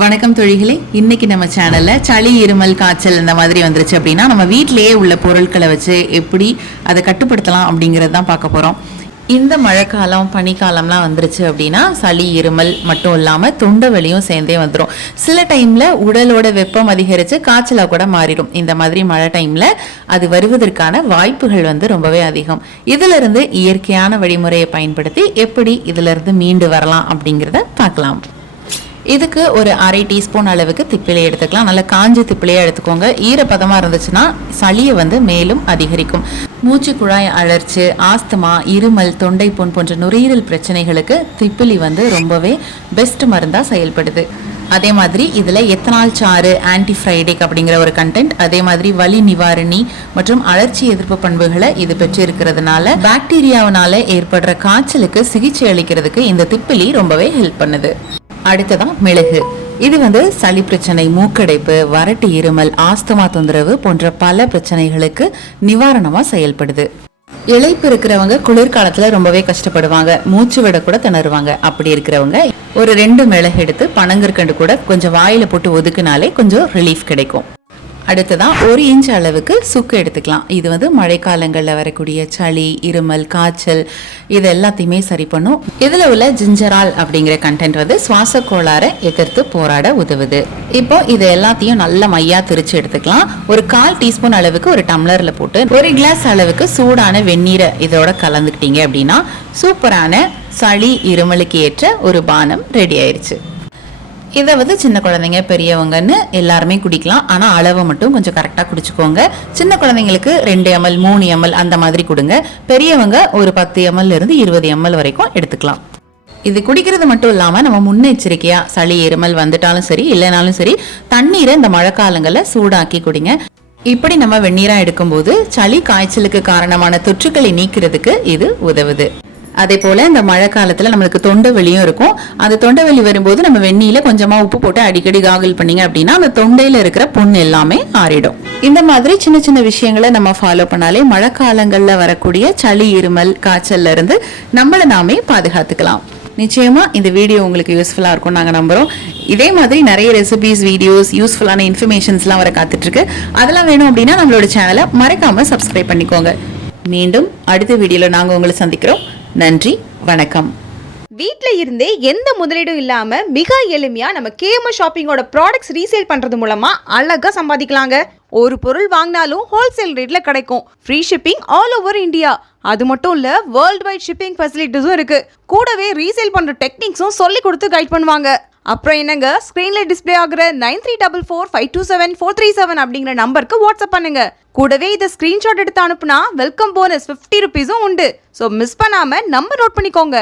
வணக்கம் தொழிகளே இன்னைக்கு நம்ம சேனல்ல சளி இருமல் காய்ச்சல் இந்த மாதிரி வந்துருச்சு அப்படின்னா நம்ம வீட்டிலேயே உள்ள பொருட்களை வச்சு எப்படி அதை கட்டுப்படுத்தலாம் அப்படிங்கிறது தான் பார்க்க போறோம். இந்த மழைக்காலம் பனிக்காலம்லாம் வந்துருச்சு அப்படின்னா சளி இருமல் மட்டும் இல்லாமல் தொண்டை வலியும் சேர்ந்தே வந்துடும் சில டைமில் உடலோட வெப்பம் அதிகரித்து காய்ச்சலாக கூட மாறிடும். இந்த மாதிரி மழை டைமில் அது வருவதற்கான வாய்ப்புகள் வந்து ரொம்பவே அதிகம். இதிலிருந்து இயற்கையான வழிமுறையை பயன்படுத்தி எப்படி இதிலிருந்து மீண்டு வரலாம் அப்படிங்கிறத பார்க்கலாம். இதுக்கு ஒரு அரை டீஸ்பூன் அளவுக்கு திப்பிலை எடுத்துக்கலாம். நல்லா காஞ்ச திப்பிலையாக எடுத்துக்கோங்க. ஈரப்பதமாக இருந்துச்சுன்னா சளியை வந்து மேலும் அதிகரிக்கும். மூச்சு குழாய் அழற்சி ஆஸ்துமா இருமல் தொண்டை புண் போன்ற நுரையீரல் பிரச்சனைகளுக்கு திப்பிலி வந்து ரொம்பவே பெஸ்ட் மருந்தாக செயல்படுது. அதே மாதிரி இதில் எத்தனால் சாறு ஆன்டி ஃப்ரைடிக் அப்படிங்கிற ஒரு கண்டென்ட் அதே மாதிரி வலி நிவாரணி மற்றும் அழற்சி எதிர்ப்பு பண்புகளை இது பெற்றிருக்கிறதுனால பாக்டீரியாவினால ஏற்படுற காய்ச்சலுக்கு சிகிச்சை அளிக்கிறதுக்கு இந்த திப்பிலி ரொம்பவே ஹெல்ப் பண்ணுது. அடுத்ததான் மிளகு. இது வந்து சளி பிரச்சனை மூக்கடைப்பு வறட்டு இருமல் ஆஸ்துமா தொந்தரவு போன்ற பல பிரச்சனைகளுக்கு நிவாரணமா செயல்படுது. இழைப்பு இருக்கிறவங்க குளிர்காலத்துல ரொம்பவே கஷ்டப்படுவாங்க. மூச்சு விட கூட திணறுவாங்க. அப்படி இருக்கிறவங்க ஒரு ரெண்டு மிளகு எடுத்து பனங்கற்கண்டு கூட கொஞ்சம் வாயில போட்டு ஒதுக்குனாலே கொஞ்சம் ரிலீஃப் கிடைக்கும். அடுத்ததான் ஒரு இன்ச் அளவுக்கு சுக்கு எடுத்துக்கலாம். இது வந்து மழைக்காலங்களில் வரக்கூடிய சளி இருமல் காய்ச்சல் இது எல்லாத்தையுமே சரி பண்ணும். இதில் உள்ள ஜிஞ்சரால் அப்படிங்கிற கண்டென்ட் வந்து சுவாச கோளாறை எதிர்த்து போராட உதவுது. இப்போ இது எல்லாத்தையும் நல்ல மையா திரிச்சு எடுத்துக்கலாம். ஒரு கால் டீஸ்பூன் அளவுக்கு ஒரு டம்ளரில் போட்டு ஒரு கிளாஸ் அளவுக்கு சூடான வெந்நீரை இதோட கலந்துக்கிட்டீங்க அப்படின்னா சூப்பரான சளி இருமலுக்கு ஏற்ற ஒரு பானம் ரெடி ஆயிடுச்சு இதை வந்து சின்ன குழந்தைங்க பெரியவங்கன்னு எல்லாருமே குடிக்கலாம். ஆனால் அளவை மட்டும் கொஞ்சம் கரெக்டாக குடிச்சுக்கோங்க. சின்ன குழந்தைங்களுக்கு ரெண்டு எம்எல் மூணு எம்எல் அந்த மாதிரி கொடுங்க. பெரியவங்க ஒரு பத்து எம்எல் இருந்து இருபது எம்எல் வரைக்கும் எடுத்துக்கலாம். இது குடிக்கிறது மட்டும் இல்லாமல் நம்ம முன்னெச்சரிக்கையாக சளி இருமல் வந்துட்டாலும் சரி இல்லைனாலும் சரி தண்ணீரை இந்த மழைக்காலங்களில் சூடாக்கி குடிங்க. இப்படி நம்ம வெந்நீராக எடுக்கும்போது சளி காய்ச்சலுக்கு காரணமான தொற்றுக்களை நீக்கிறதுக்கு இது உதவுது. அதே போல இந்த மழை காலத்தில் நம்மளுக்கு தொண்டை வலியும் இருக்கும். அந்த தொண்டை வலி வரும்போது நம்ம வெந்நீல கொஞ்சமாக உப்பு போட்டு அடிக்கடி காகிள் பண்ணிங்க அப்படின்னா அந்த தொண்டையில் இருக்கிற புண் எல்லாமே ஆறிடும். இந்த மாதிரி சின்ன சின்ன விஷயங்களை நம்ம ஃபாலோ பண்ணாலே மழை காலங்களில் வரக்கூடிய சளி இருமல் காய்ச்சல்ல இருந்து நம்மளை நாமே பாதுகாத்துக்கலாம். நிச்சயமா இந்த வீடியோ உங்களுக்கு யூஸ்ஃபுல்லாக இருக்கும் நாங்கள் நம்புகிறோம் இதே மாதிரி நிறைய ரெசிபிஸ் வீடியோஸ் யூஸ்ஃபுல்லான இன்ஃபர்மேஷன்ஸ்லாம் வர காத்துட்ருக்கு. அதெல்லாம் வேணும் அப்படின்னா நம்மளோட சேனலை மறக்காமல் சப்ஸ்கிரைப் பண்ணிக்கோங்க. மீண்டும் அடுத்த வீடியோவில் நாங்கள் உங்களை சந்திக்கிறோம். நன்றி வணக்கம். வீட்டில் இருந்தே எந்த முதலீடும் இல்லாமல் மிக எளிமையாக நம்ம கேம ஷாப்பிங்கோட ப்ராடக்ட்ஸ் ரீசேல் பண்ணுறது மூலமாக அழகாக சம்பாதிக்கலாங்க. ஒரு பொருள் வாங்கினாலும் ஹோல்சேல் ரேட்டில் கிடைக்கும். Free shipping all over India அது மட்டும் இல்லை வேர்ல்ட் வைட் ஷிப்பிங் ஃபெசிலிட்டிஸும் இருக்குது கூடவே ரீசேல் பண்ணுற டெக்னிக்ஸும் சொல்லி கொடுத்து கைட் பண்ணுவாங்க. அப்புறம் என்னங்க ஸ்க்ரீன்ல டிஸ்ப்ளே ஆகுற nine three double four five two seven four three seven அப்படிங்கிற நம்பருக்கு வாட்ஸ்அப் பண்ணுங்க. கூடவே இதை ஸ்க்ரீன்ஷாட் எடுத்து அனுப்புனா வெல்கம் போனஸ் ஃபிஃப்டி ருபீஸும் உண்டு. ஸோ மிஸ் பண்ணாமல் நம்ம நோட் பண்ணிக்கோங்க.